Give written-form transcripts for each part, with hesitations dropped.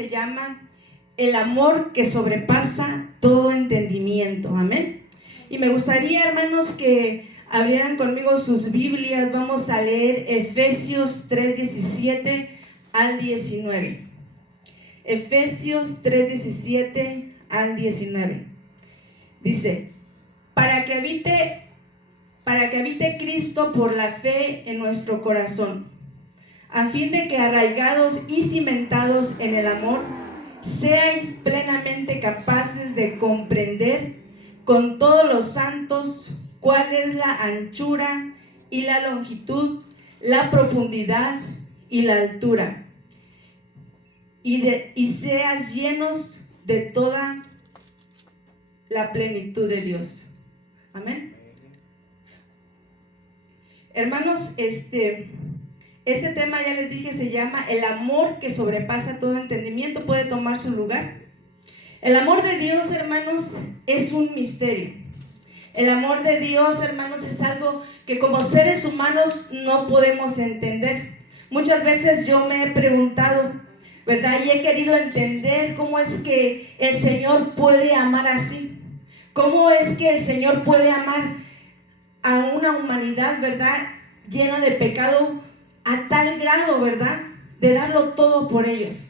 se llama el amor que sobrepasa todo entendimiento. Amén. Y me gustaría, hermanos, que abrieran conmigo sus Biblias. Vamos a leer Efesios 3:17 al 19. Efesios 3:17 al 19. Dice: para que habite Cristo por la fe en nuestro corazón, a fin de que arraigados y cimentados en el amor, seáis plenamente capaces de comprender con todos los santos cuál es la anchura y la longitud, la profundidad y la altura, y seas llenos de toda la plenitud de Dios. Amén. Hermanos, este tema, ya les dije, se llama el amor que sobrepasa todo entendimiento. Puede tomar su lugar. El amor de Dios, hermanos, es un misterio. El amor de Dios, hermanos, es algo que como seres humanos no podemos entender. Muchas veces yo me he preguntado, ¿verdad? Y he querido entender cómo es que el Señor puede amar así. ¿Cómo es que el Señor puede amar a una humanidad, ¿verdad?, llena de pecado a tal grado, ¿verdad?, de darlo todo por ellos.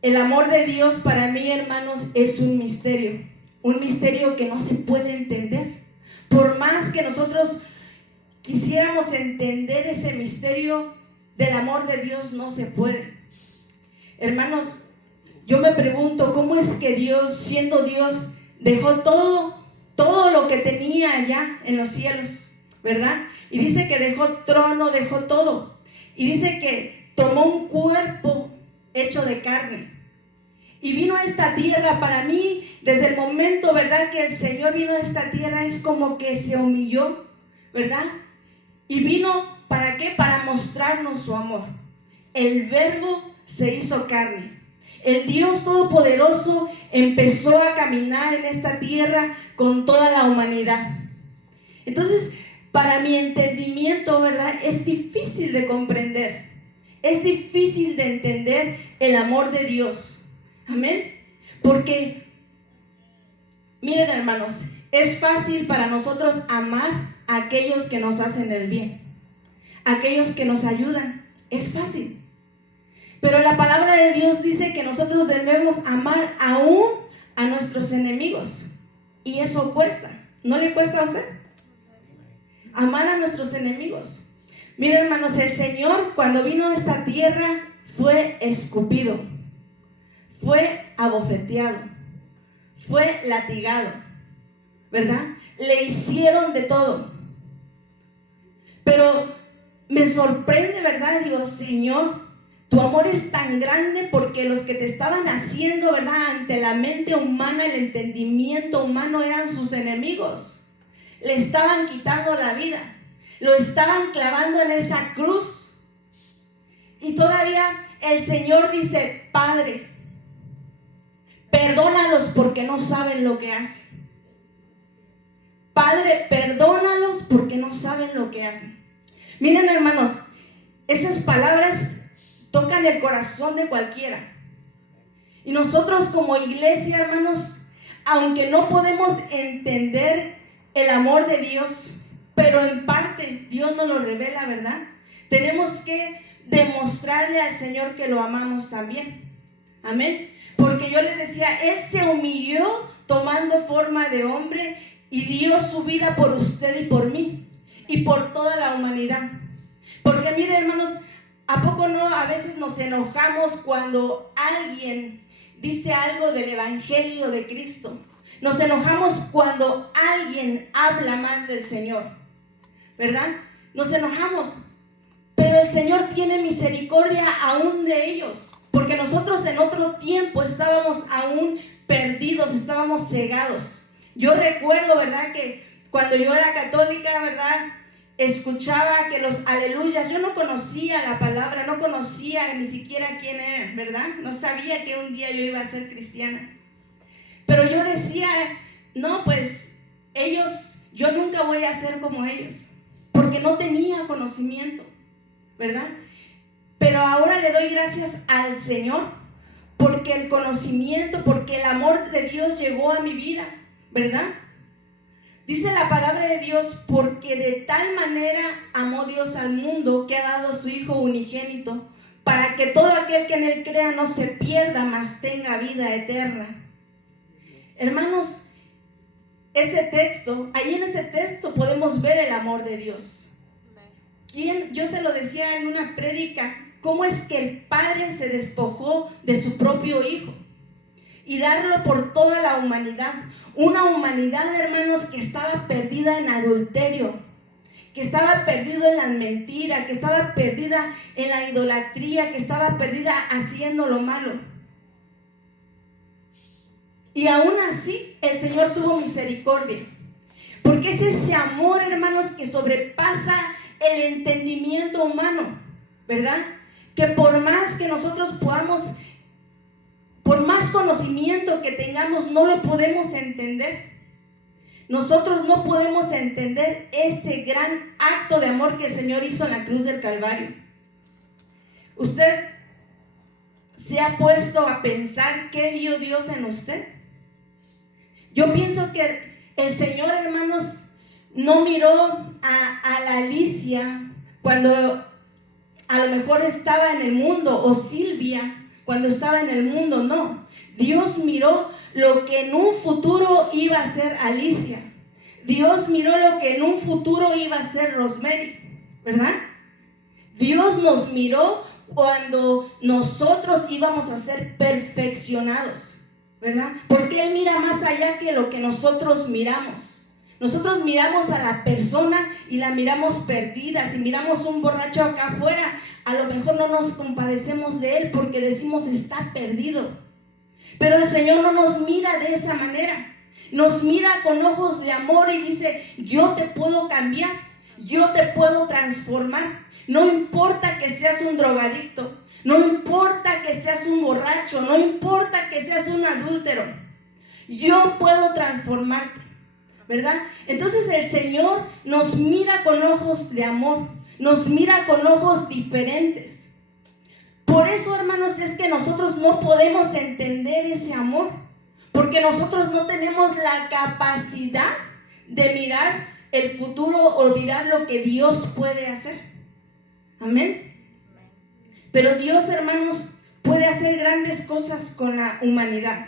El amor de Dios para mí, hermanos, es un misterio que no se puede entender. Por más que nosotros quisiéramos entender ese misterio del amor de Dios, no se puede. Hermanos, yo me pregunto, ¿cómo es que Dios, siendo Dios, dejó todo lo que tenía allá en los cielos, ¿verdad? Y dice que dejó trono, dejó todo. Y dice que tomó un cuerpo hecho de carne y vino a esta tierra. Para mí, desde el momento, ¿verdad?, que el Señor vino a esta tierra, es como que se humilló, ¿verdad? Y vino, ¿para qué? Para mostrarnos su amor. El Verbo se hizo carne. El Dios Todopoderoso empezó a caminar en esta tierra con toda la humanidad. Entonces, para mi entendimiento, ¿verdad?, es difícil de comprender. Es difícil de entender el amor de Dios. Amén. Porque, miren, hermanos, es fácil para nosotros amar a aquellos que nos hacen el bien, aquellos que nos ayudan. Es fácil. Pero la palabra de Dios dice que nosotros debemos amar aún a nuestros enemigos. Y eso cuesta. ¿No le cuesta a usted? Amar a nuestros enemigos. Miren, hermanos, el Señor cuando vino a esta tierra fue escupido, fue abofeteado, fue latigado, ¿verdad? Le hicieron de todo. Pero me sorprende, ¿verdad? Digo, Señor, tu amor es tan grande, porque los que te estaban haciendo, ¿verdad?, ante la mente humana, el entendimiento humano, eran sus enemigos. Le estaban quitando la vida, lo estaban clavando en esa cruz. Y todavía el Señor dice: Padre, perdónalos porque no saben lo que hacen. Padre, perdónalos porque no saben lo que hacen. Miren, hermanos, esas palabras tocan el corazón de cualquiera. Y nosotros como iglesia, hermanos, aunque no podemos entender el amor de Dios, pero en parte Dios nos lo revela, ¿verdad? Tenemos que demostrarle al Señor que lo amamos también. Amén. Porque yo les decía, Él se humilló tomando forma de hombre y dio su vida por usted y por mí y por toda la humanidad. Porque miren, hermanos, ¿a poco no a veces nos enojamos cuando alguien dice algo del Evangelio de Cristo? Nos enojamos cuando alguien habla mal del Señor, ¿verdad? Nos enojamos, pero el Señor tiene misericordia aún de ellos, porque nosotros en otro tiempo estábamos aún perdidos, estábamos cegados. Yo recuerdo, ¿verdad?, que cuando yo era católica, ¿verdad?, escuchaba que los aleluyas, yo no conocía la palabra, no conocía ni siquiera quién era, ¿verdad? No sabía que un día yo iba a ser cristiana. Pero yo decía, no, pues ellos, yo nunca voy a ser como ellos, porque no tenía conocimiento, ¿verdad? Pero ahora le doy gracias al Señor, porque el conocimiento, porque el amor de Dios llegó a mi vida, ¿verdad? Dice la palabra de Dios, porque de tal manera amó Dios al mundo que ha dado a su Hijo unigénito, para que todo aquel que en él crea no se pierda, mas tenga vida eterna. Hermanos, ese texto, ahí en ese texto podemos ver el amor de Dios. Yo se lo decía en una prédica, cómo es que el Padre se despojó de su propio Hijo y darlo por toda la humanidad. Una humanidad, hermanos, que estaba perdida en adulterio, que estaba perdida en la mentira, que estaba perdida en la idolatría, que estaba perdida haciendo lo malo. Y aún así el Señor tuvo misericordia, porque es ese amor, hermanos, que sobrepasa el entendimiento humano, ¿verdad? Que por más que nosotros podamos, por más conocimiento que tengamos, no lo podemos entender. Nosotros no podemos entender ese gran acto de amor que el Señor hizo en la cruz del Calvario. ¿Usted se ha puesto a pensar qué vio Dios en usted? Yo pienso que el Señor, hermanos, no miró a la Alicia cuando a lo mejor estaba en el mundo, o Silvia cuando estaba en el mundo, no. Dios miró lo que en un futuro iba a ser Alicia. Dios miró lo que en un futuro iba a ser Rosemary, ¿verdad? Dios nos miró cuando nosotros íbamos a ser perfeccionados, ¿verdad? Porque Él mira más allá que lo que nosotros miramos. Nosotros miramos a la persona y la miramos perdida. Si miramos un borracho acá afuera, a lo mejor no nos compadecemos de él porque decimos está perdido. Pero el Señor no nos mira de esa manera. Nos mira con ojos de amor y dice, yo te puedo cambiar, yo te puedo transformar. No importa que seas un drogadicto, no importa que seas un borracho, no importa que seas un adúltero, yo puedo transformarte, ¿verdad? Entonces el Señor nos mira con ojos de amor, nos mira con ojos diferentes. Por eso, hermanos, es que nosotros no podemos entender ese amor, porque nosotros no tenemos la capacidad de mirar el futuro o mirar lo que Dios puede hacer. Amén. Pero Dios, hermanos, puede hacer grandes cosas con la humanidad.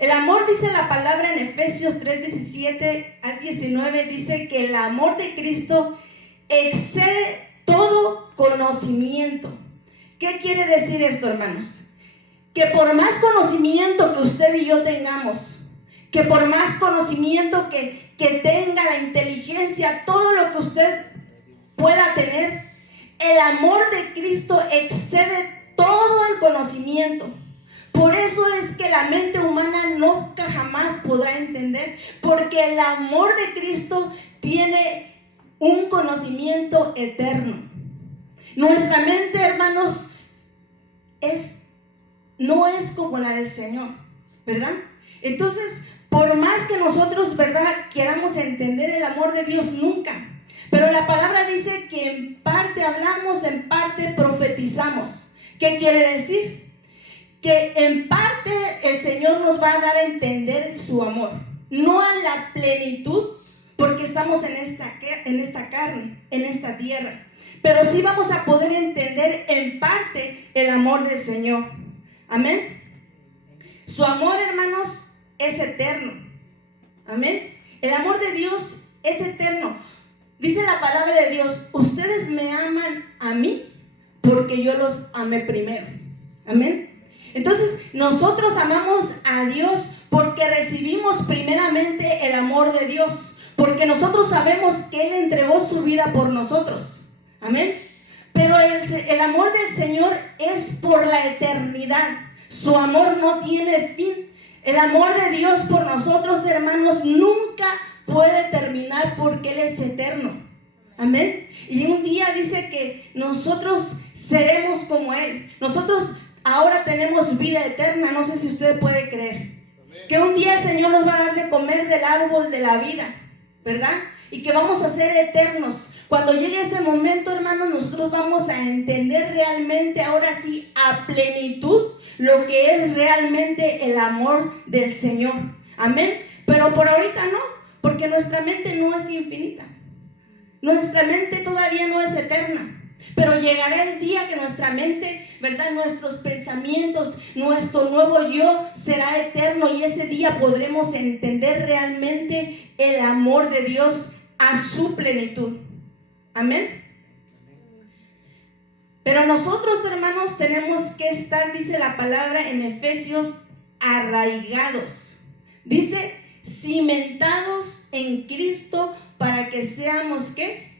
El amor, dice la palabra en Efesios 3:17 al 19, dice que el amor de Cristo excede todo conocimiento. ¿Qué quiere decir esto, hermanos? Que por más conocimiento que usted y yo tengamos, que por más conocimiento que tenga la inteligencia, todo lo que usted pueda tener, el amor de Cristo excede todo el conocimiento. Por eso es que la mente humana nunca jamás podrá entender, porque el amor de Cristo tiene un conocimiento eterno. Nuestra mente, hermanos, no es como la del Señor, ¿verdad? Entonces, por más que nosotros, ¿verdad?, queramos entender el amor de Dios, nunca. Pero la palabra dice que en parte hablamos, en parte profetizamos. ¿Qué quiere decir? Que en parte el Señor nos va a dar a entender su amor, no a la plenitud, porque estamos en esta carne, en esta tierra, pero sí vamos a poder entender en parte el amor del Señor. Amén. Su amor, hermanos, es eterno. Amén. El amor de Dios es eterno. Dice la palabra de Dios, ustedes me aman a mí porque yo los amé primero. Amén. Entonces, nosotros amamos a Dios porque recibimos primeramente el amor de Dios, porque nosotros sabemos que Él entregó su vida por nosotros. Amén. Pero el amor del Señor es por la eternidad. Su amor no tiene fin. El amor de Dios por nosotros, hermanos, nunca puede terminar porque Él es eterno. Amén. Y un día dice que nosotros seremos como Él. Nosotros ahora tenemos vida eterna. No sé si usted puede creer que un día el Señor nos va a dar de comer del árbol de la vida, ¿verdad? Y que vamos a ser eternos. Cuando llegue ese momento, hermanos, nosotros vamos a entender realmente, ahora sí, a plenitud, lo que es realmente el amor del Señor. Amén. Pero por ahorita no, porque nuestra mente no es infinita. Nuestra mente todavía no es eterna. Pero llegará el día que nuestra mente, ¿verdad?, nuestros pensamientos, nuestro nuevo yo será eterno, y ese día podremos entender realmente el amor de Dios a su plenitud. Amén. Pero nosotros, hermanos, tenemos que estar, dice la palabra en Efesios, arraigados. Dice, cimentados en Cristo para que seamos, ¿qué?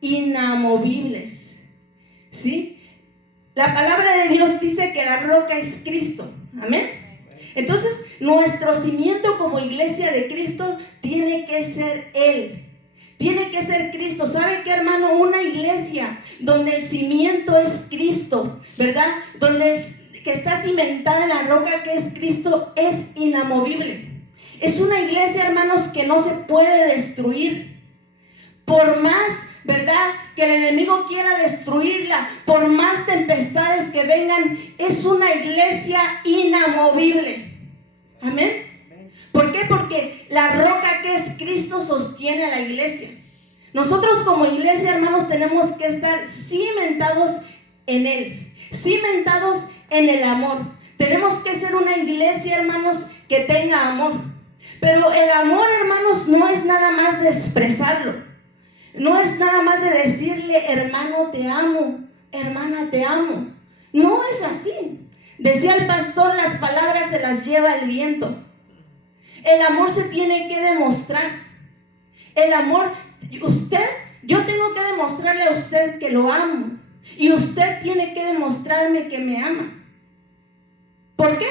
Inamovibles. ¿Sí? La palabra de Dios dice que la roca es Cristo. Amén. Entonces, nuestro cimiento como iglesia de Cristo tiene que ser Él. Tiene que ser Cristo. ¿Sabe qué, hermano? Una iglesia donde el cimiento es Cristo, ¿verdad? Que está cimentada en la roca que es Cristo, es inamovible. Es una iglesia, hermanos, que no se puede destruir. Por más, ¿verdad?, que el enemigo quiera destruirla, por más tempestades que vengan, es una iglesia inamovible. Amén. ¿Por qué? Porque la roca que es Cristo sostiene a la iglesia. Nosotros como iglesia, hermanos, tenemos que estar cimentados en Él, cimentados en el amor. Tenemos que ser una iglesia, hermanos, que tenga amor. Pero el amor, hermanos, no es nada más de expresarlo. No es nada más de decirle, hermano, te amo, hermana, te amo. No es así. Decía el pastor, las palabras se las lleva el viento. El amor se tiene que demostrar. El amor, yo tengo que demostrarle a usted que lo amo. Y usted tiene que demostrarme que me ama. ¿Por qué?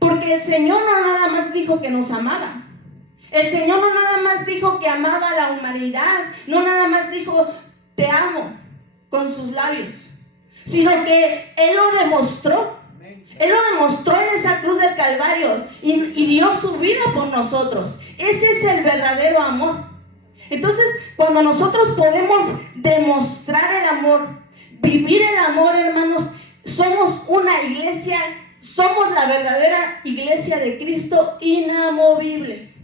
Porque el Señor no nada más dijo que nos amaba. El Señor no nada más dijo que amaba a la humanidad, no nada más dijo te amo con sus labios, sino que Él lo demostró. Él lo demostró en esa cruz del Calvario y dio su vida por nosotros. Ese es el verdadero amor. Entonces, cuando nosotros podemos demostrar el amor, vivir el amor, hermanos, somos una iglesia, somos la verdadera iglesia de Cristo inamovible.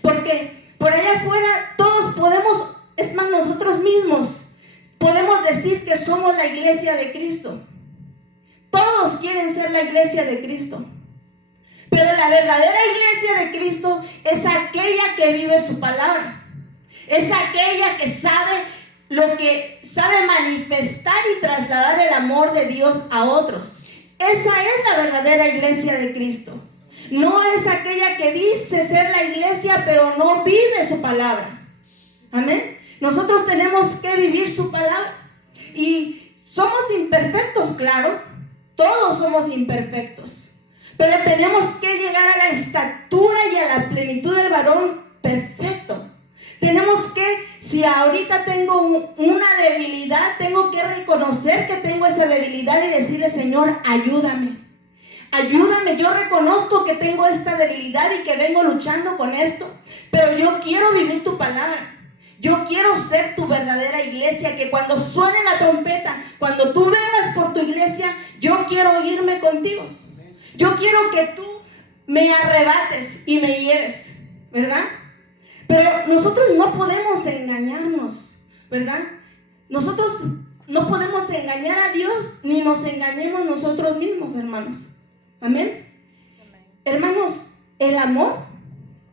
Porque por allá afuera todos podemos, es más, nosotros mismos podemos decir que somos la iglesia de Cristo. Todos quieren ser la iglesia de Cristo. Pero la verdadera iglesia de Cristo es aquella que vive su palabra. Es aquella que sabe manifestar y trasladar el amor de Dios a otros. Esa es la verdadera iglesia de Cristo. No es aquella que dice ser la iglesia, pero no vive su palabra. Amén. Nosotros tenemos que vivir su palabra. Y somos imperfectos, claro. Todos somos imperfectos. Pero tenemos que llegar a la estatura y a la plenitud del varón perfecto. Tenemos que, si ahorita tengo una debilidad, tengo que reconocer que tengo esa debilidad y decirle, Señor, ayúdame. Ayúdame, yo reconozco que tengo esta debilidad y que vengo luchando con esto, pero yo quiero vivir tu palabra. Yo quiero ser tu verdadera iglesia, que cuando suene la trompeta, cuando tú vengas por tu iglesia, yo quiero irme contigo. Yo quiero que tú me arrebates y me lleves, ¿verdad? Pero nosotros no podemos engañarnos, ¿verdad? Nosotros no podemos engañar a Dios ni nos engañemos nosotros mismos, hermanos. Amén. Hermanos, el amor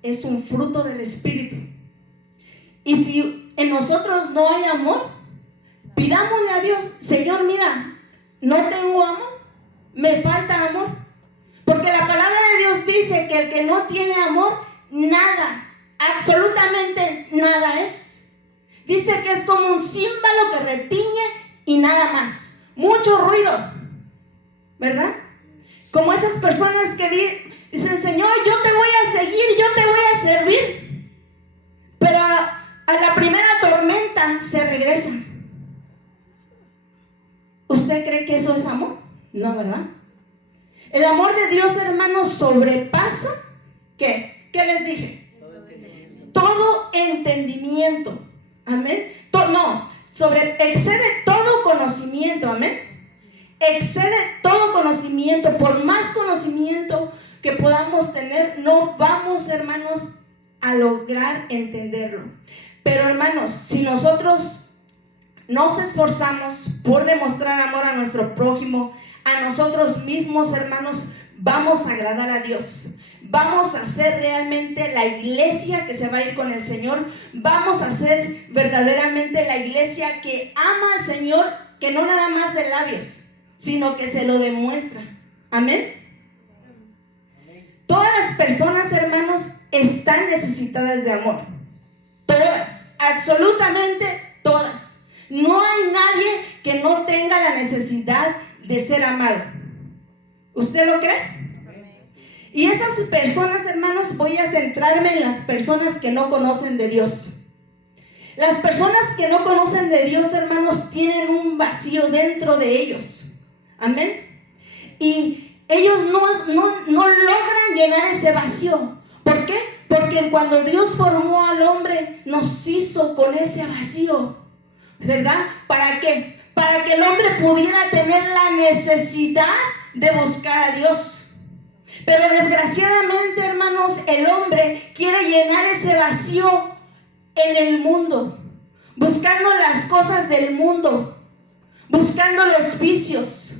es un fruto del Espíritu. Y si en nosotros no hay amor, pidámosle a Dios, Señor, mira, no tengo amor, me falta amor. Porque la palabra de Dios dice que el que no tiene amor, nada, absolutamente nada es. Dice que es como un címbalo que retiñe y nada más. Mucho ruido, ¿verdad? Como esas personas que dicen, Señor, yo te voy a seguir, yo te voy a servir. Pero a la primera tormenta se regresan. ¿Usted cree que eso es amor? No, ¿verdad? El amor de Dios, hermanos, sobrepasa, ¿qué? ¿Qué les dije? Todo entendimiento. Amén. Excede todo conocimiento. Amén. excede todo conocimiento. Por más conocimiento que podamos tener, no vamos, hermanos, a lograr entenderlo. Pero, hermanos, si nosotros nos esforzamos por demostrar amor a nuestro prójimo, a nosotros mismos, hermanos, vamos a agradar a Dios. Vamos a ser realmente la iglesia que se va a ir con el Señor. Vamos a ser verdaderamente la iglesia que ama al Señor, que no nada más de labios, sino que se lo demuestra. Amén. Todas las personas, hermanos, están necesitadas de amor. Todas, absolutamente todas. No hay nadie que no tenga la necesidad de ser amado. ¿Usted lo cree? Y esas personas, hermanos, voy a centrarme en las personas que no conocen de Dios. Las personas que no conocen de Dios, hermanos, tienen un vacío dentro de ellos. Amén. Y ellos no logran llenar ese vacío. ¿Por qué? Porque cuando Dios formó al hombre, nos hizo con ese vacío, ¿verdad? ¿Para qué? Para que el hombre pudiera tener la necesidad de buscar a Dios. Pero desgraciadamente, hermanos, el hombre quiere llenar ese vacío en el mundo, buscando las cosas del mundo, buscando los vicios,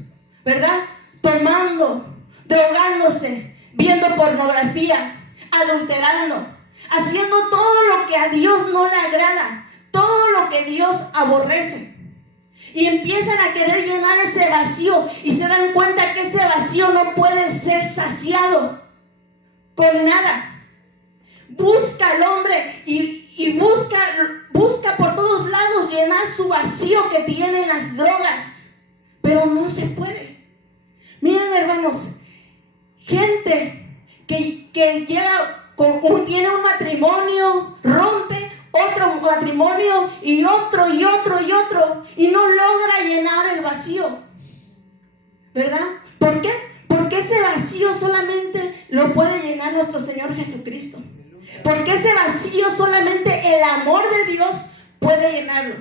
¿verdad? Tomando, drogándose, viendo pornografía, adulterando, haciendo todo lo que a Dios no le agrada, todo lo que Dios aborrece. Y empiezan a querer llenar ese vacío y se dan cuenta que ese vacío no puede ser saciado con nada. Busca al hombre y busca por todos lados llenar su vacío que tienen las drogas, pero no se puede. Miren, hermanos, gente que tiene un matrimonio, rompe otro matrimonio y otro y no logra llenar el vacío, ¿verdad? ¿Por qué? Porque ese vacío solamente lo puede llenar nuestro Señor Jesucristo. Porque ese vacío solamente el amor de Dios puede llenarlo.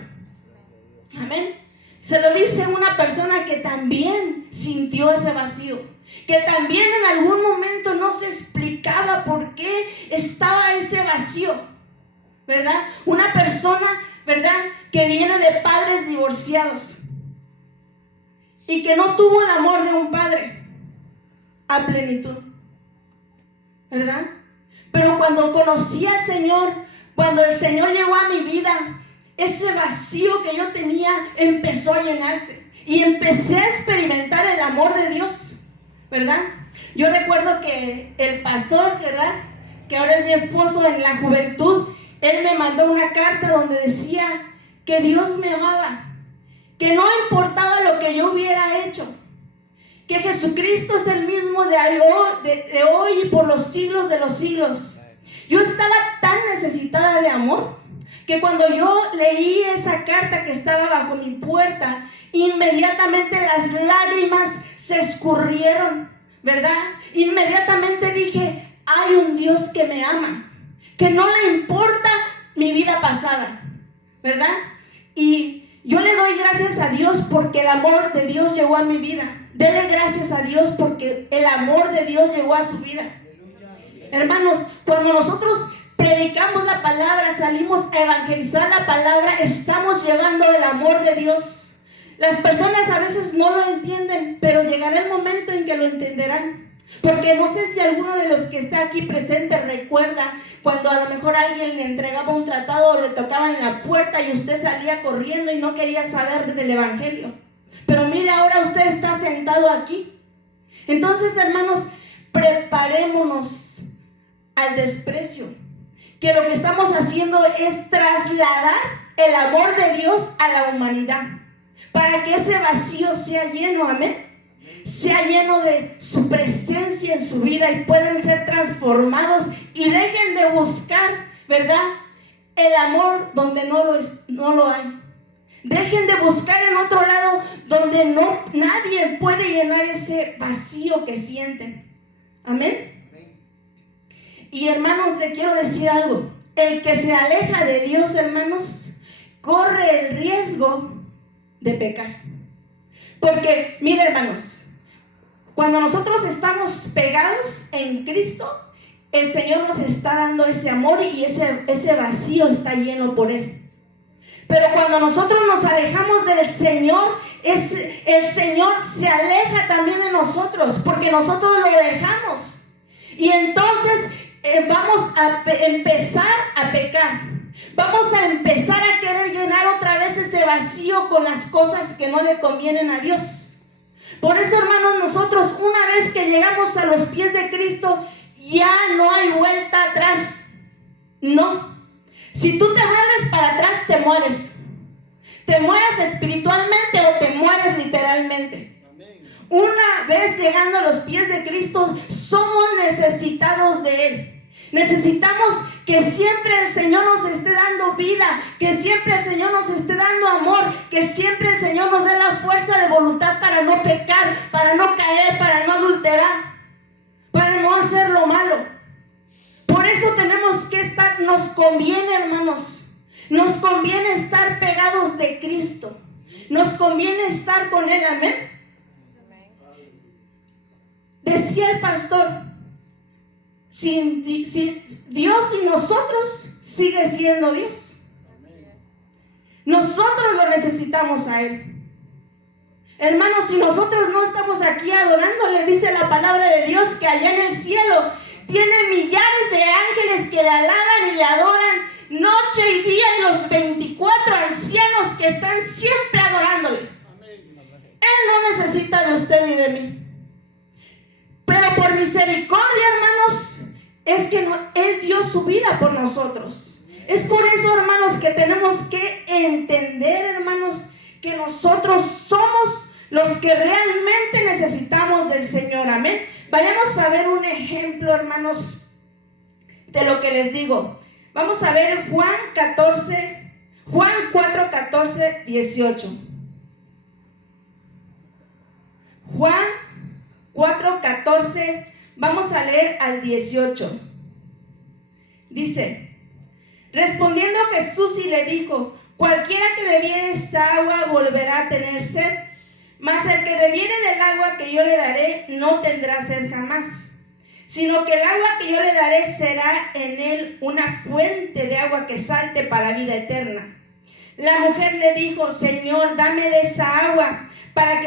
Amén. Se lo dice una persona que también sintió ese vacío, que también en algún momento no se explicaba por qué estaba ese vacío, ¿verdad? Una persona, ¿verdad?, que viene de padres divorciados y que no tuvo el amor de un padre a plenitud, ¿verdad? Pero cuando conocí al Señor, cuando el Señor llegó a mi vida, ese vacío que yo tenía empezó a llenarse y empecé a experimentar el amor de Dios, ¿verdad? Yo recuerdo que el pastor, ¿verdad?, que ahora es mi esposo, en la juventud, él me mandó una carta donde decía que Dios me amaba, que no importaba lo que yo hubiera hecho, que Jesucristo es el mismo de hoy y por los siglos de los siglos. Yo estaba tan necesitada de amor que cuando yo leí esa carta que estaba bajo mi puerta, inmediatamente las lágrimas se escurrieron, ¿verdad? Inmediatamente dije, hay un Dios que me ama, que no le importa mi vida pasada, ¿verdad? Y yo le doy gracias a Dios porque el amor de Dios llegó a mi vida. Dele gracias a Dios porque el amor de Dios llegó a su vida. Hermanos, cuando nosotros predicamos la palabra, salimos a evangelizar la palabra, estamos llevando el amor de Dios. Las personas a veces no lo entienden, pero llegará el momento en que lo entenderán. Porque no sé si alguno de los que está aquí presente recuerda cuando a lo mejor alguien le entregaba un tratado o le tocaba en la puerta y usted salía corriendo y no quería saber del evangelio. Pero mire, ahora usted está sentado aquí. Entonces, hermanos, preparémonos al desprecio, que lo que estamos haciendo es trasladar el amor de Dios a la humanidad, para que ese vacío sea lleno, amén, sea lleno de su presencia en su vida y pueden ser transformados y dejen de buscar, ¿verdad?, el amor donde no lo hay. Dejen de buscar en otro lado donde nadie puede llenar ese vacío que sienten. Amén. Y hermanos, le quiero decir algo. El que se aleja de Dios, hermanos, corre el riesgo de pecar. Porque, mire, hermanos, cuando nosotros estamos pegados en Cristo, el Señor nos está dando ese amor y ese vacío está lleno por Él. Pero cuando nosotros nos alejamos del Señor, el Señor se aleja también de nosotros, porque nosotros lo dejamos. Y entonces vamos a empezar a pecar. Vamos a empezar a querer llenar otra vez ese vacío con las cosas que no le convienen a Dios. Por eso, hermanos, nosotros una vez que llegamos a los pies de Cristo, ya no hay vuelta atrás. No. Si tú te vuelves para atrás, te mueres. Te mueres espiritualmente o te mueres literalmente. Una vez llegando a los pies de Cristo, somos necesitados de Él. Necesitamos que siempre el Señor nos esté dando vida, que siempre el Señor nos esté dando amor, que siempre el Señor nos dé la fuerza de voluntad para no pecar, para no caer, para no adulterar, para no hacer lo malo. Por eso tenemos que estar, nos conviene, hermanos, nos conviene estar pegados de Cristo, nos conviene estar con Él, amén. Decía el pastor, sin Dios y nosotros, sigue siendo Dios. Nosotros lo necesitamos a Él. Hermanos, si nosotros no estamos aquí adorándole, dice la palabra de Dios que allá en el cielo tiene millares de ángeles que le alaban y le adoran noche y día, y los 24 ancianos que están siempre adorándole. Él no necesita de usted y de mí. Pero por misericordia, hermanos, es que Él dio su vida por nosotros. Es por eso, hermanos, que tenemos que entender, hermanos, que nosotros somos los que realmente necesitamos del Señor, amén. Vayamos a ver un ejemplo, hermanos, de lo que les digo. Vamos a ver Juan 4, 14, 18. Juan 4, 14, vamos a leer al 18. Dice: respondiendo Jesús y le dijo: cualquiera que bebiere esta agua volverá a tener sed, mas el que bebiere del agua que yo le daré no tendrá sed jamás, sino que el agua que yo le daré será en él una fuente de agua que salte para vida eterna. La mujer le dijo: Señor, dame de esa agua para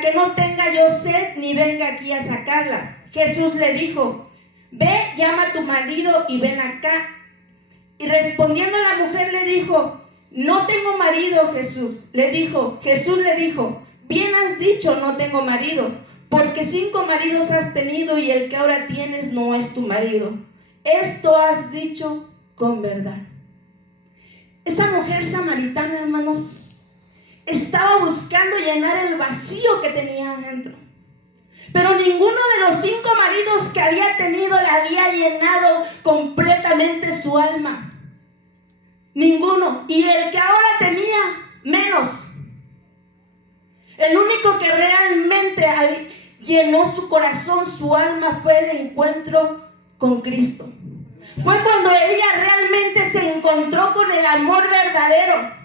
que no tenga yo sed ni venga aquí a sacarla. Jesús le dijo: ve, llama a tu marido y ven acá. Y respondiendo la mujer le dijo: no tengo marido. Jesús le dijo: bien has dicho, no tengo marido, porque 5 maridos has tenido y el que ahora tienes no es tu marido. Esto has dicho con verdad. Esa mujer samaritana, hermanos, estaba buscando llenar el vacío que tenía adentro. Pero ninguno de los 5 maridos que había tenido le había llenado completamente su alma. Ninguno. Y el que ahora tenía, menos. El único que realmente llenó su corazón, su alma, fue el encuentro con Cristo. Fue cuando ella realmente se encontró con el amor verdadero.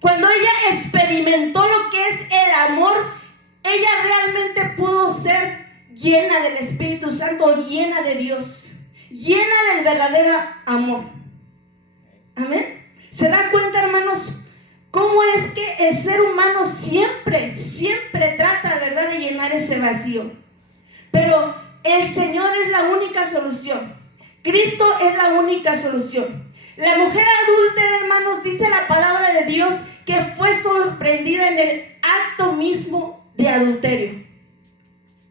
Cuando ella experimentó lo que es el amor, ella realmente pudo ser llena del Espíritu Santo, llena de Dios, llena del verdadero amor. Amén. ¿Se dan cuenta, hermanos, cómo es que el ser humano siempre trata, ¿verdad?, de llenar ese vacío? Pero el Señor es la única solución. Cristo es la única solución. La mujer adúltera, hermanos, dice la palabra de Dios que fue sorprendida en el acto mismo de adulterio.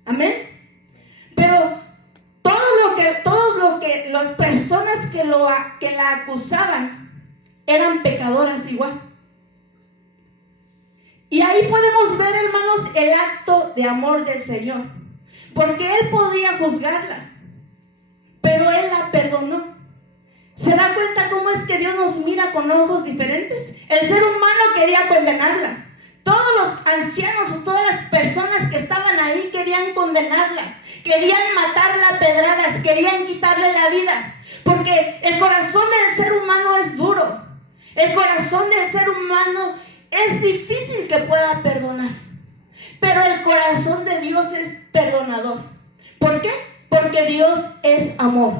Amén. Pero las personas que la acusaban eran pecadoras igual. Y ahí podemos ver, hermanos, el acto de amor del Señor, porque Él podía juzgarla, pero Él la perdonó. ¿Se da cuenta cómo es que Dios nos mira con ojos diferentes? El ser humano quería condenarla. Todos los ancianos o todas las personas que estaban ahí querían condenarla, querían matarla a pedradas, querían quitarle la vida, porque el corazón del ser humano es duro. El corazón del ser humano es difícil que pueda perdonar. Pero el corazón de Dios es perdonador. ¿Por qué? Porque Dios es amor.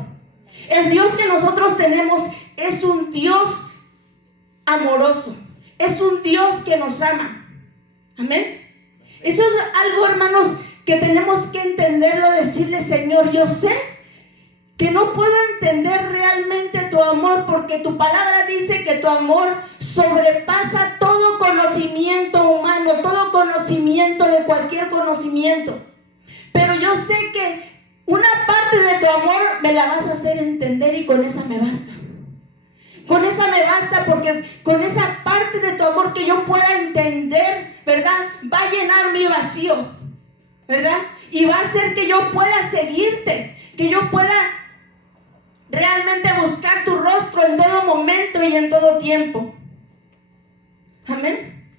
El Dios que nosotros tenemos es un Dios amoroso. Es un Dios que nos ama. Amén. Eso es algo, hermanos, que tenemos que entenderlo, decirle: Señor, yo sé que no puedo entender realmente tu amor, porque tu palabra dice que tu amor sobrepasa todo conocimiento humano, todo conocimiento de cualquier conocimiento. Pero yo sé que una parte de tu amor me la vas a hacer entender, y con esa me basta. Con esa me basta, porque con esa parte de tu amor que yo pueda entender, ¿verdad?, va a llenar mi vacío, ¿verdad? Y va a hacer que yo pueda seguirte, que yo pueda realmente buscar tu rostro en todo momento y en todo tiempo. Amén.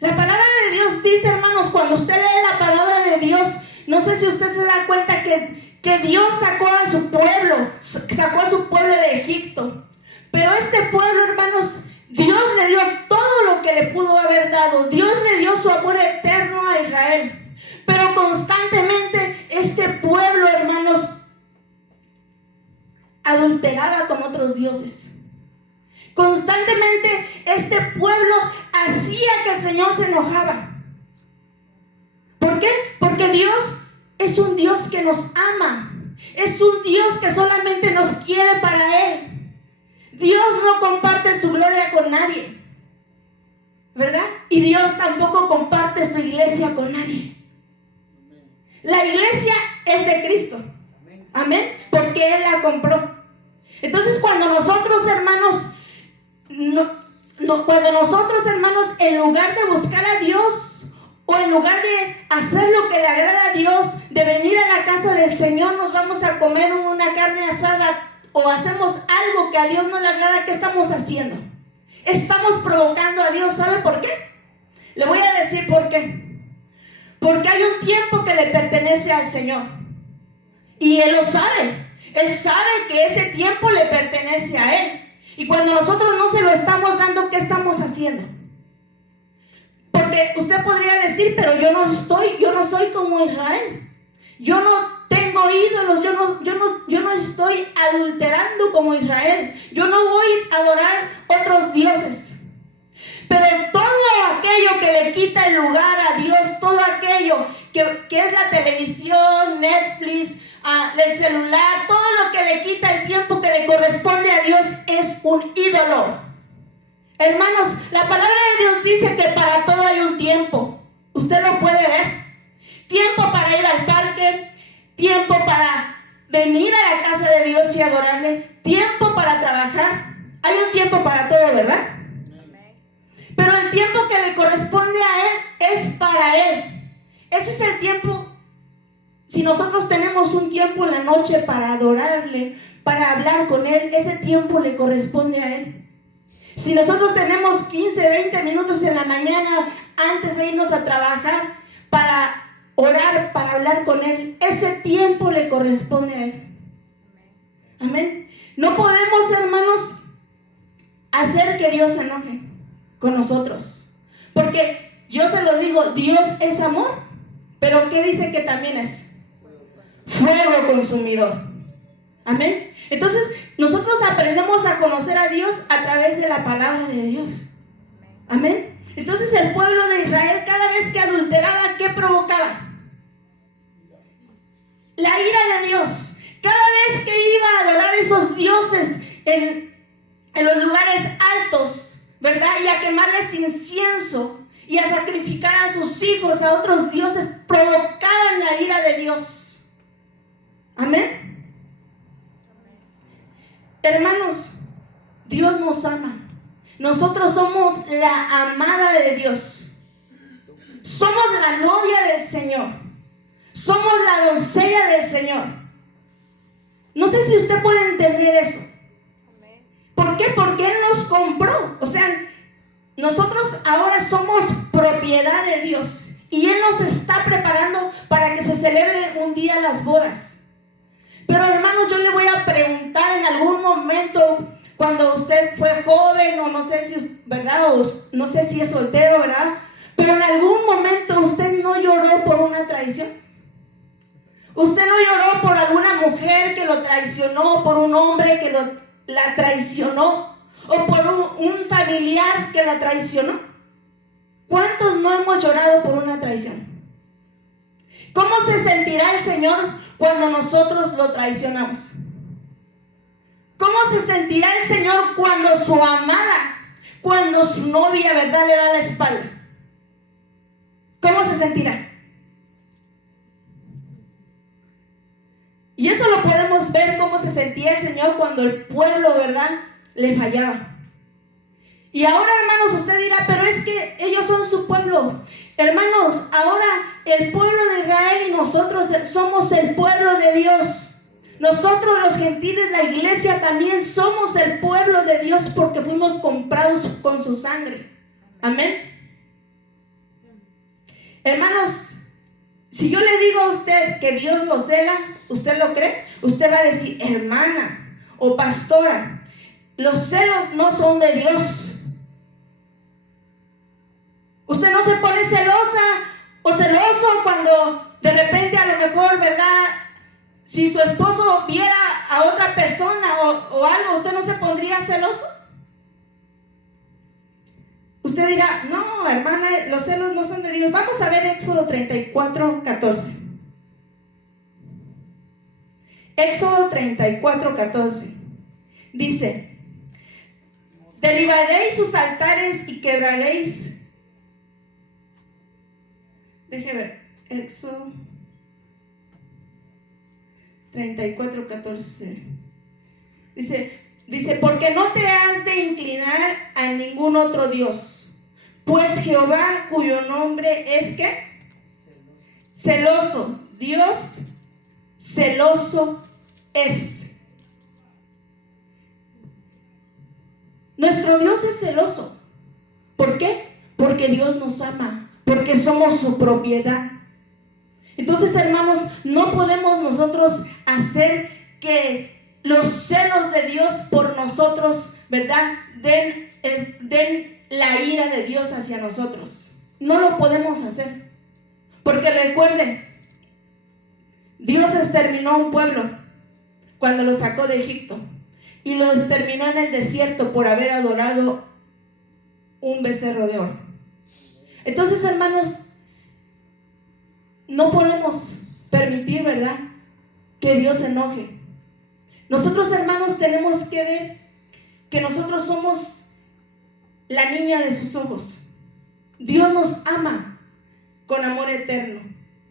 La palabra de Dios dice, hermanos, cuando usted lee la palabra de Dios, no sé si usted se da cuenta que Dios sacó a su pueblo de Egipto. Pero este pueblo, hermanos, Dios le dio todo lo que le pudo haber dado. Dios le dio su amor eterno a Israel. Pero constantemente este pueblo, hermanos, adulteraba con otros dioses. Constantemente este pueblo hacía que el Señor se enojaba. ¿Por qué? Porque Dios es un Dios que nos ama. Es un Dios que solamente nos quiere para Él. Dios no comparte su gloria con nadie, ¿verdad? Y Dios tampoco comparte su iglesia con nadie. La iglesia es de Cristo. Amén. Porque Él la compró. Entonces, cuando nosotros, hermanos, en lugar de buscar a Dios, o en lugar de hacer lo que le agrada a Dios, de venir a la casa del Señor, nos vamos a comer una carne asada, o hacemos algo que a Dios no le agrada, ¿qué estamos haciendo? Estamos provocando a Dios. ¿Sabe por qué? Le voy a decir por qué. Porque hay un tiempo que le pertenece al Señor. Y Él lo sabe. Él sabe que ese tiempo le pertenece a Él. Y cuando nosotros no se lo estamos dando, ¿qué estamos haciendo? Porque usted podría decir: pero yo no soy como Israel. Yo no tengo ídolos, yo no estoy adulterando como Israel. Yo no voy a adorar otros dioses. Pero todo aquello que le quita el lugar a Dios, todo aquello que es la televisión, Netflix, el celular, todo lo que le quita el tiempo que le corresponde a Dios es un ídolo. Hermanos, la palabra de Dios dice que para todo hay un tiempo. Usted lo puede ver. Tiempo para ir al parque, tiempo para venir a la casa de Dios y adorarle, tiempo para trabajar. Hay un tiempo para todo, ¿verdad? Pero el tiempo que le corresponde a Él es para Él. Ese es el tiempo. Si nosotros tenemos un tiempo en la noche para adorarle, para hablar con Él, ese tiempo le corresponde a Él. Si nosotros tenemos 15, 20 minutos en la mañana antes de irnos a trabajar para orar, para hablar con Él, ese tiempo le corresponde a Él. Amén. No podemos, hermanos, hacer que Dios se enoje con nosotros, porque yo se lo digo, Dios es amor, pero ¿qué dice que también es? Fuego consumidor. Amén. Entonces nosotros aprendemos a conocer a Dios a través de la palabra de Dios. Amén. Entonces el pueblo de Israel, cada vez que adulteraba, ¿qué provocaba? La ira de Dios. Cada vez que iba a adorar esos dioses en los lugares altos, ¿verdad?, y a quemarles incienso y a sacrificar a sus hijos a otros dioses, provocaban la ira de Dios. Amén. Hermanos, Dios nos ama. Nosotros somos la amada de Dios. Somos la novia del Señor. Somos la doncella del Señor. No sé si usted puede entender eso. ¿Por qué? Porque Él nos compró. O sea, nosotros ahora somos propiedad de Dios. Y Él nos está preparando para que se celebren un día las bodas. Pero hermanos, yo le voy a preguntar en algún momento, cuando usted fue joven, o no sé si, ¿verdad? O no sé si es soltero, ¿verdad? Pero en algún momento usted no lloró por una traición. Usted no lloró por alguna mujer que lo traicionó, por un hombre que la traicionó, o por un familiar que la traicionó. ¿Cuántos no hemos llorado por una traición? ¿Cómo se sentirá el Señor cuando nosotros lo traicionamos? ¿Cómo se sentirá el Señor cuando su amada, cuando su novia, ¿verdad?, le da la espalda? ¿Cómo se sentirá? Y eso lo podemos ver, cómo se sentía el Señor cuando el pueblo, ¿verdad?, le fallaba. Y ahora, hermanos, usted dirá, pero es que ellos son su pueblo. Hermanos, ahora el pueblo de Israel y nosotros somos el pueblo de Dios. Nosotros los gentiles, la iglesia, también somos el pueblo de Dios porque fuimos comprados con su sangre. Amén. Hermanos, si yo le digo a usted que Dios lo cela, ¿usted lo cree? Usted va a decir, hermana o pastora, los celos no son de Dios. Usted no se pone celosa o celoso cuando de repente, a lo mejor, ¿verdad?, si su esposo viera a otra persona o algo, ¿usted no se pondría celoso? Usted dirá, no, hermana, los celos no son de Dios. Vamos a ver Éxodo 34:14. Éxodo 34:14. Dice, derribaréis sus altares y quebraréis. Deje ver, Éxodo 34:14. Dice, porque no te has de inclinar a ningún otro Dios, pues Jehová, cuyo nombre es ¿qué? Celoso. Dios celoso es. Nuestro Dios es celoso. ¿Por qué? Porque Dios nos ama, porque somos su propiedad. Entonces, hermanos, no podemos nosotros hacer que los celos de Dios por nosotros, ¿verdad?, den la ira de Dios hacia nosotros. No lo podemos hacer. Porque recuerden, Dios exterminó a un pueblo cuando lo sacó de Egipto y lo exterminó en el desierto por haber adorado un becerro de oro. Entonces, hermanos, no podemos permitir, ¿verdad?, que Dios se enoje. Nosotros, hermanos, tenemos que ver que nosotros somos la niña de sus ojos. Dios nos ama con amor eterno.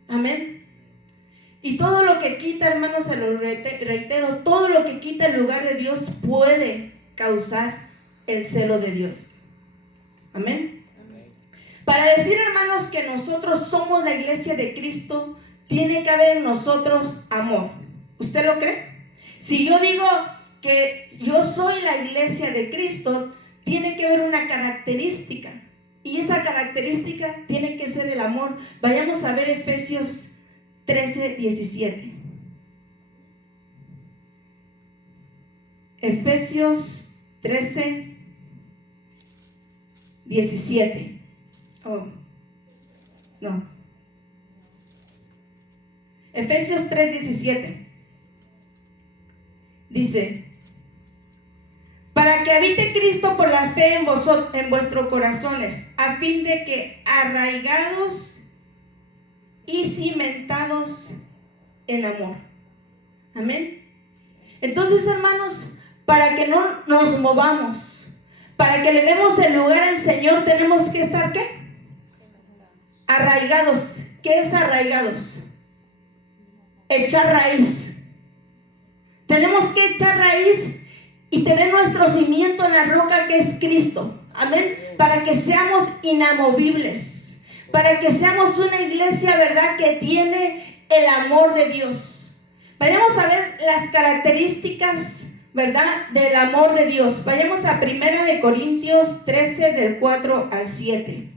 Amén. Y todo lo que quita, hermanos, se lo reitero, todo lo que quita el lugar de Dios puede causar el celo de Dios. Amén. Para decir, hermanos, que nosotros somos la iglesia de Cristo, tiene que haber en nosotros amor. ¿Usted lo cree? Si yo digo que yo soy la iglesia de Cristo, tiene que haber una característica. Y esa característica tiene que ser el amor. Vayamos a ver Efesios 13:17. Efesios 13:17. Oh, no. Efesios 3:17. Dice, para que habite Cristo por la fe en vuestros corazones, a fin de que arraigados y cimentados en amor. Amén. Entonces, hermanos, para que no nos movamos, para que le demos el lugar al Señor, tenemos que estar ¿qué? Arraigados. ¿Qué es arraigados? Echar raíz. Tenemos que echar raíz y tener nuestro cimiento en la roca que es Cristo. Amén. Para que seamos inamovibles. Para que seamos una iglesia, ¿verdad?, que tiene el amor de Dios. Vayamos a ver las características, ¿verdad?, del amor de Dios. Vayamos a 1 Corintios 13, del 4 al 7.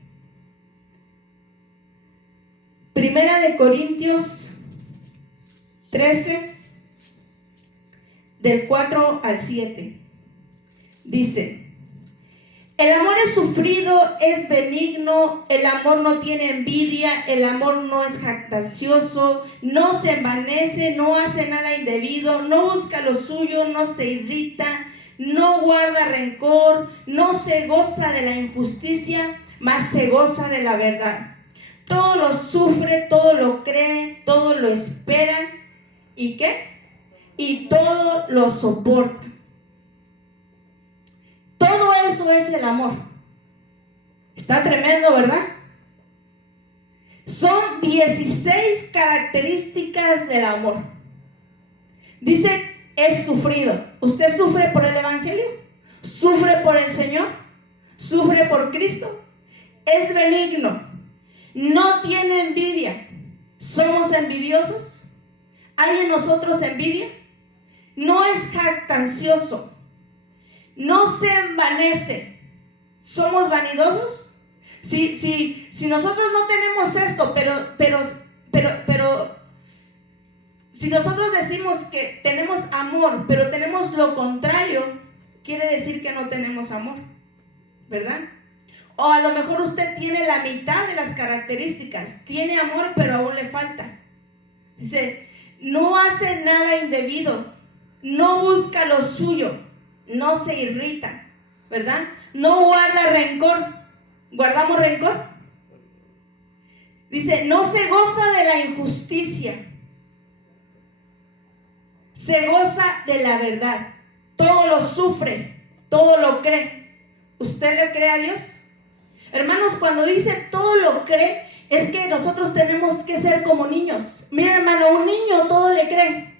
1 Corintios 13, del 4 al 7. Dice: el amor es sufrido, es benigno, el amor no tiene envidia, el amor no es jactancioso, no se envanece, no hace nada indebido, no busca lo suyo, no se irrita, no guarda rencor, no se goza de la injusticia, mas se goza de la verdad. Todo lo sufre, todo lo cree, todo lo espera. ¿Y qué? Y todo lo soporta. Todo eso es el amor. Está tremendo, ¿verdad? Son 16 características del amor. Dice, es sufrido. ¿Usted sufre por el Evangelio? ¿Sufre por el Señor? ¿Sufre por Cristo? Es benigno. No tiene envidia. ¿Somos envidiosos? ¿Hay en nosotros envidia? No es jactancioso. No se envanece. ¿Somos vanidosos? Si nosotros no tenemos esto, pero si nosotros decimos que tenemos amor, pero tenemos lo contrario, quiere decir que no tenemos amor, ¿verdad? O a lo mejor usted tiene la mitad de las características, tiene amor, pero aún le falta. Dice, no hace nada indebido, no busca lo suyo, no se irrita, ¿verdad? No guarda rencor. ¿Guardamos rencor? Dice, no se goza de la injusticia, se goza de la verdad. Todo lo sufre, todo lo cree. ¿Usted le cree a Dios? Hermanos, cuando dice todo lo cree, es que nosotros tenemos que ser como niños. Mira, hermano, un niño todo le cree.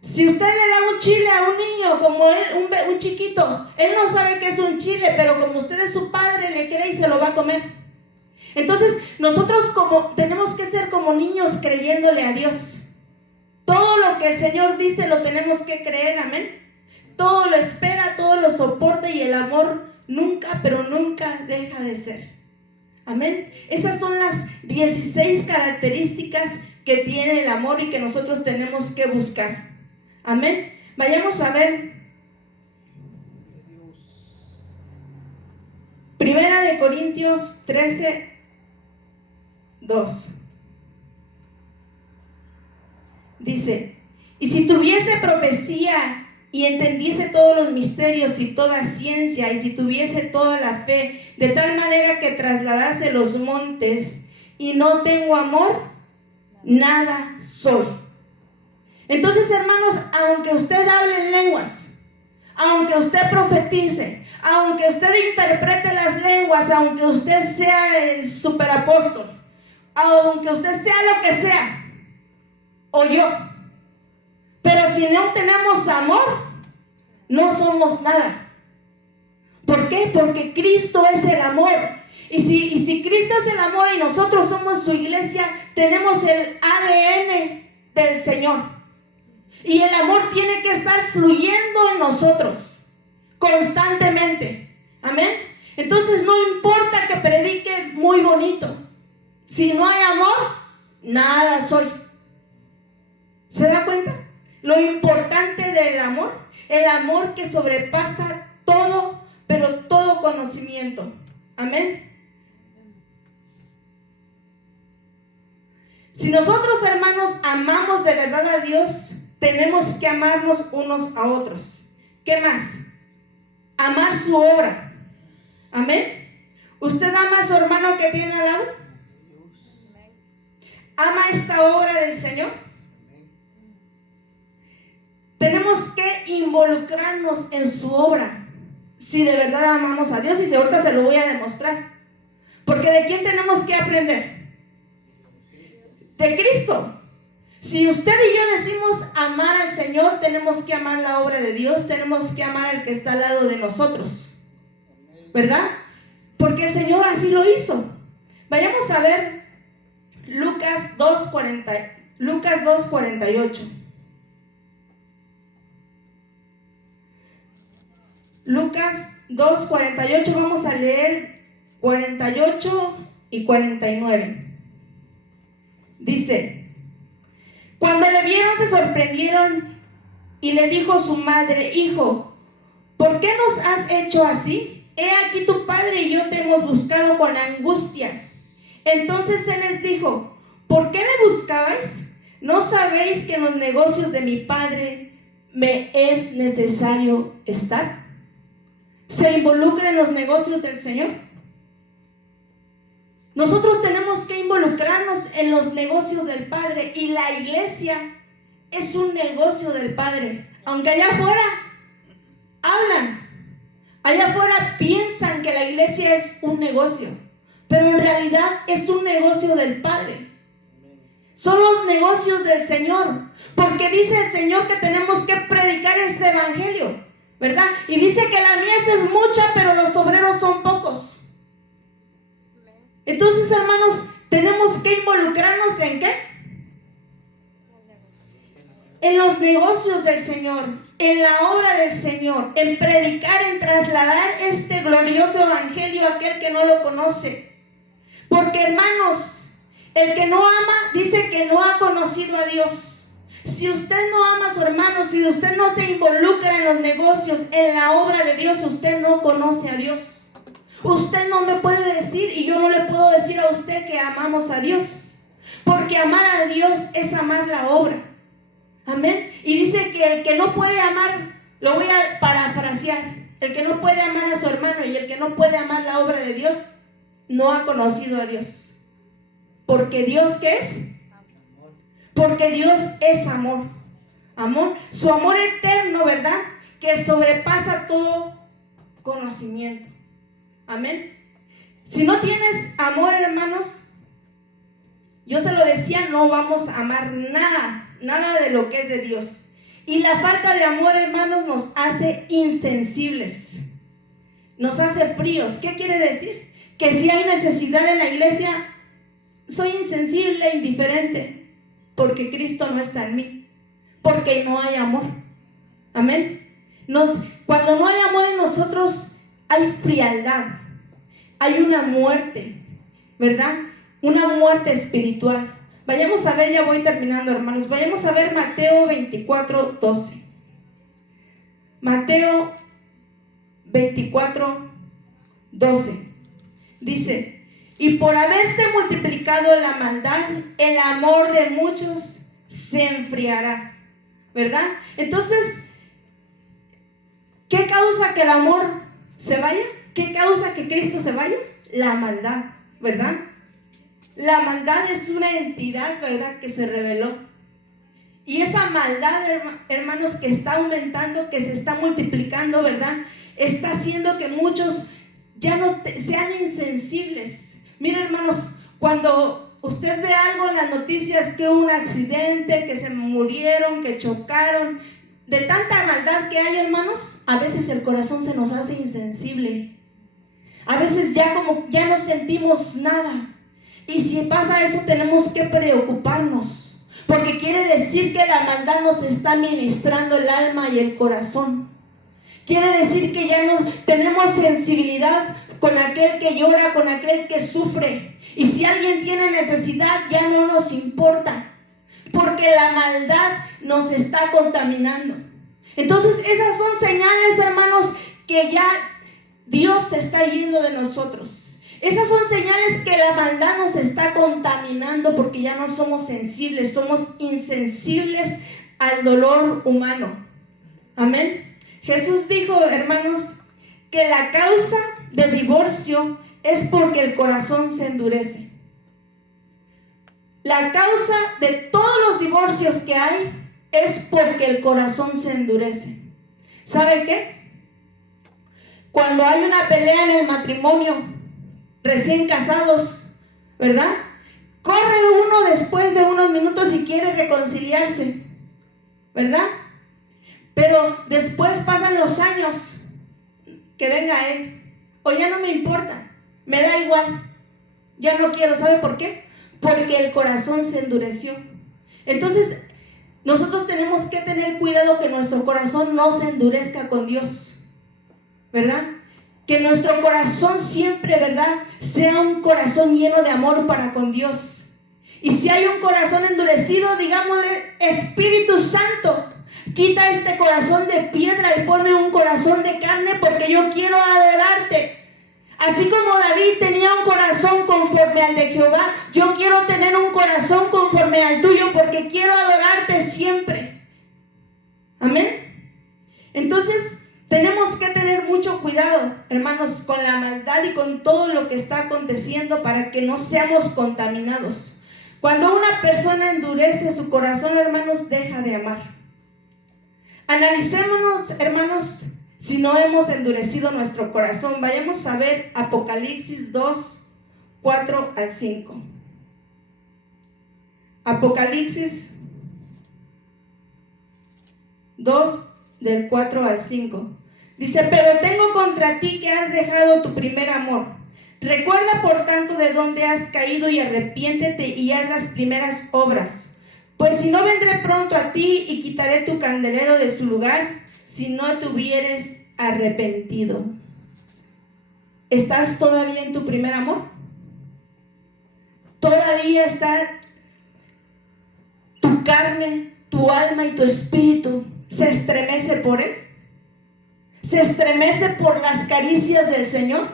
Si usted le da un chile a un niño como él, un chiquito, él no sabe que es un chile, pero como usted es su padre, le cree y se lo va a comer. Entonces, nosotros tenemos que ser como niños creyéndole a Dios. Todo lo que el Señor dice lo tenemos que creer, amén. Todo lo espera, todo lo soporta y el amor nunca, pero nunca deja de ser. Amén. Esas son las 16 características que tiene el amor y que nosotros tenemos que buscar. Amén. Vayamos a ver Primera de Corintios 13, 2. Dice, y si tuviese profecía y entendiese todos los misterios y toda ciencia, y si tuviese toda la fe, de tal manera que trasladase los montes, y no tengo amor, nada soy. Entonces, hermanos, aunque usted hable en lenguas, aunque usted profetice, aunque usted interprete las lenguas, aunque usted sea el superapóstol, aunque usted sea lo que sea, o yo, pero si no tenemos amor, no somos nada. ¿Por qué? Porque Cristo es el amor. Y si Cristo es el amor y nosotros somos su iglesia, tenemos el ADN del Señor. Y el amor tiene que estar fluyendo en nosotros constantemente. Amén. Entonces no importa que predique muy bonito. Si no hay amor, nada soy. ¿Se da cuenta? Lo importante del amor, el amor que sobrepasa todo, pero todo conocimiento. Amén. Si nosotros, hermanos, amamos de verdad a Dios, tenemos que amarnos unos a otros. ¿Qué más? Amar su obra. Amén. ¿Usted ama a su hermano que tiene al lado? ¿Ama esta obra del Señor? Tenemos que involucrarnos en su obra. Si de verdad amamos a Dios, y ahorita se lo voy a demostrar. Porque ¿de quién tenemos que aprender? De Cristo. Si usted y yo decimos amar al Señor, tenemos que amar la obra de Dios, tenemos que amar al que está al lado de nosotros, ¿verdad? Porque el Señor así lo hizo. Vayamos a ver Lucas 2:48. Lucas 2:48, vamos a leer 48 y 49. Dice, cuando le vieron se sorprendieron y le dijo su madre, hijo, ¿por qué nos has hecho así? He aquí tu padre y yo te hemos buscado con angustia. Entonces él les dijo, ¿por qué me buscabais? ¿No sabéis que en los negocios de mi padre me es necesario estar? ¿Se involucra en los negocios del Señor? Nosotros tenemos que involucrarnos en los negocios del Padre, y la iglesia es un negocio del Padre. Aunque allá afuera hablan, allá afuera piensan que la iglesia es un negocio, pero en realidad es un negocio del Padre. Son los negocios del Señor, porque dice el Señor que tenemos que predicar este evangelio, ¿verdad? Y dice que la mies es mucha, pero los obreros son pocos. Entonces, hermanos, tenemos que involucrarnos ¿en qué? En los negocios del Señor, en la obra del Señor, en predicar, en trasladar este glorioso evangelio a aquel que no lo conoce. Porque, hermanos, el que no ama dice que no ha conocido a Dios. Si usted no ama a su hermano, si usted no se involucra en los negocios, en la obra de Dios, usted no conoce a Dios. Usted no me puede decir, y yo no le puedo decir a usted que amamos a Dios, porque amar a Dios es amar la obra. Amén. Y dice que el que no puede amar, lo voy a parafrasear, el que no puede amar a su hermano y el que no puede amar la obra de Dios, no ha conocido a Dios. Porque Dios, ¿qué es? Porque Dios es amor. Amor, su amor eterno, ¿verdad? Que sobrepasa todo conocimiento. Amén. Si no tienes amor, hermanos, yo se lo decía, no vamos a amar nada de lo que es de Dios. Y la falta de amor, hermanos, nos hace insensibles, nos hace fríos. ¿Qué quiere decir? Que si hay necesidad en la iglesia, soy insensible, indiferente, porque Cristo no está en mí, porque no hay amor. Amén. Cuando no hay amor en nosotros, hay frialdad, hay una muerte, ¿verdad? Una muerte espiritual. Vayamos a ver, ya voy terminando, hermanos. Vayamos a ver Mateo 24, 12. Mateo 24, 12. Dice, y por haberse multiplicado la maldad, el amor de muchos se enfriará, ¿verdad? Entonces, ¿qué causa que el amor se vaya? ¿Qué causa que Cristo se vaya? La maldad, ¿verdad? La maldad es una entidad, ¿verdad?, que se reveló. Y esa maldad, hermanos, que está aumentando, que se está multiplicando, ¿verdad?, está haciendo que muchos ya no sean insensibles. Mira, hermanos, cuando usted ve algo en las noticias, que hubo un accidente, que se murieron, que chocaron, de tanta maldad que hay, hermanos, a veces el corazón se nos hace insensible. A veces ya no sentimos nada. Y si pasa eso, tenemos que preocuparnos, porque quiere decir que la maldad nos está ministrando el alma y el corazón. Quiere decir que ya no tenemos sensibilidad con aquel que llora, con aquel que sufre. Y si alguien tiene necesidad, ya no nos importa, porque la maldad nos está contaminando. Entonces, esas son señales, hermanos, que ya Dios se está yendo de nosotros. Esas son señales que la maldad nos está contaminando, porque ya no somos sensibles, somos insensibles al dolor humano. Amén. Jesús dijo, hermanos, que la causa de divorcio es porque el corazón se endurece. La causa de todos los divorcios que hay es porque el corazón se endurece. ¿Sabe qué? Cuando hay una pelea en el matrimonio, recién casados, ¿verdad?, corre uno después de unos minutos y quiere reconciliarse, ¿verdad? Pero después pasan los años, que venga él, o ya no me importa, me da igual, ya no quiero. ¿Sabe por qué? Porque el corazón se endureció. Entonces, nosotros tenemos que tener cuidado que nuestro corazón no se endurezca con Dios, ¿verdad? Que nuestro corazón siempre, ¿verdad?, sea un corazón lleno de amor para con Dios. Y si hay un corazón endurecido, digámosle, Espíritu Santo, Quita este corazón de piedra y ponme un corazón de carne, porque yo quiero adorarte. Así como David tenía un corazón conforme al de Jehová, yo quiero tener un corazón conforme al tuyo, porque quiero adorarte siempre. Amén. Entonces, tenemos que tener mucho cuidado, hermanos, con la maldad y con todo lo que está aconteciendo, para que no seamos contaminados. Cuando una persona endurece su corazón, hermanos, deja de amar. Analicémonos, hermanos, si no hemos endurecido nuestro corazón. Vayamos a ver Apocalipsis 2, 4 al 5. Apocalipsis 2, del 4 al 5. Dice: pero tengo contra ti que has dejado tu primer amor. Recuerda por tanto de dónde has caído y arrepiéntete y haz las primeras obras. Pues si no, vendré pronto a ti y quitaré tu candelero de su lugar, si no te hubieres arrepentido. ¿Estás todavía en tu primer amor? ¿Todavía está tu carne, tu alma y tu espíritu se estremece por él? ¿Se estremece por las caricias del Señor?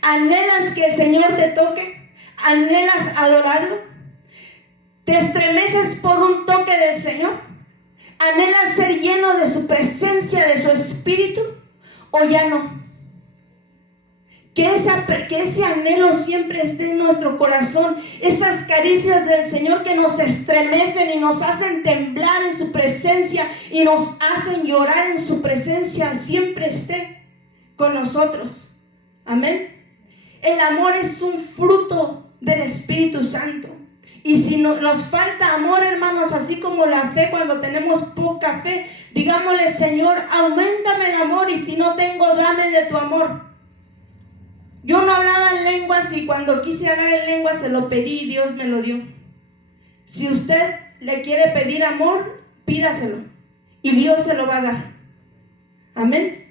¿Anhelas que el Señor te toque? ¿Anhelas adorarlo? ¿Te estremeces por un toque del Señor? ¿Anhelas ser lleno de su presencia, de su espíritu? ¿O ya no? Que ese anhelo siempre esté en nuestro corazón. Esas caricias del Señor que nos estremecen y nos hacen temblar en su presencia y nos hacen llorar en su presencia, siempre esté con nosotros. Amén. El amor es un fruto del Espíritu Santo. Y si nos falta amor, hermanos, así como la fe, cuando tenemos poca fe, digámosle: Señor, auméntame el amor, y si no tengo, dame de tu amor. Yo no hablaba en lenguas, y cuando quise hablar en lenguas se lo pedí y Dios me lo dio. Si usted le quiere pedir amor, pídaselo y Dios se lo va a dar. Amén.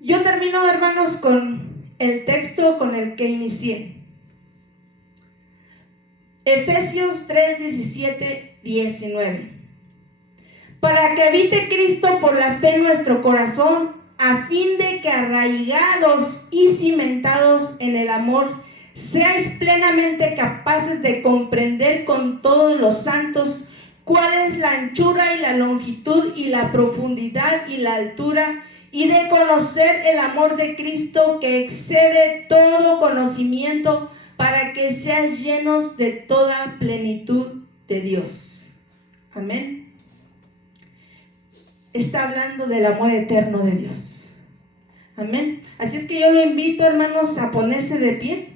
Yo termino, hermanos, con el texto con el que inicié. Efesios 3, 17, 19. Para que habite Cristo por la fe en nuestro corazón, a fin de que, arraigados y cimentados en el amor, seáis plenamente capaces de comprender con todos los santos cuál es la anchura y la longitud y la profundidad y la altura, y de conocer el amor de Cristo que excede todo conocimiento, para que seas llenos de toda plenitud de Dios. Amén. Está hablando del amor eterno de Dios. Amén. Así es que yo lo invito, hermanos, a ponerse de pie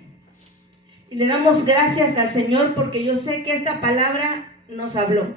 y le damos gracias al Señor, porque yo sé que esta palabra nos habló.